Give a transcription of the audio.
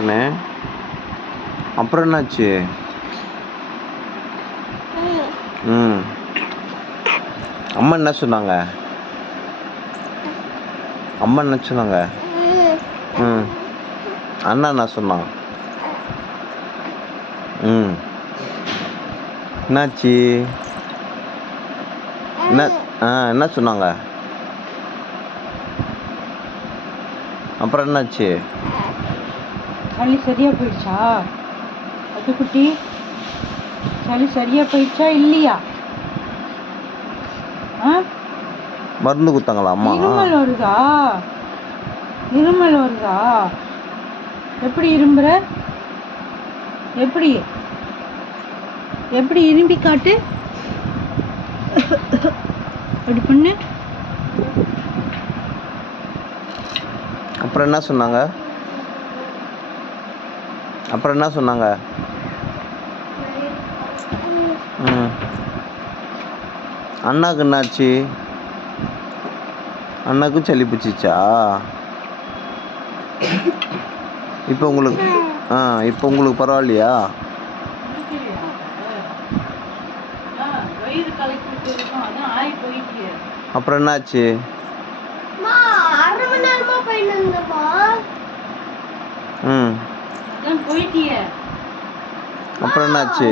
டக்குன்னு. அப்புறம் என்னாச்சு? ம். அம்மா என்ன சொன்னாங்க? அம்மா என்ன சொன்னாங்க? ம். அண்ணா என்ன சொன்னான்? ம். என்னாச்சு? என்ன சொன்னாங்க? அப்புறம் என்னாச்சு? சளி சரியா போயிடுச்சா குட்டி? சளி சரியா போயிடுச்சா இல்லையா? மருந்து கொடுத்தாங்களா அம்மா? இருமல் வருதா? எப்படி இரும்புற? எப்படி எப்படி இரும்பி காட்டு. அப்படி பண்ணு. அப்புறம் என்ன சொன்னாங்க? அண்ணாக்கு என்னாச்சு? அண்ணாக்கும் சளி பிடிச்சிச்சா? இப்போ உங்களுக்கு பரவாயில்லையா? அப்புறம் என்னாச்சு? அப்புறம் என்னாச்சு?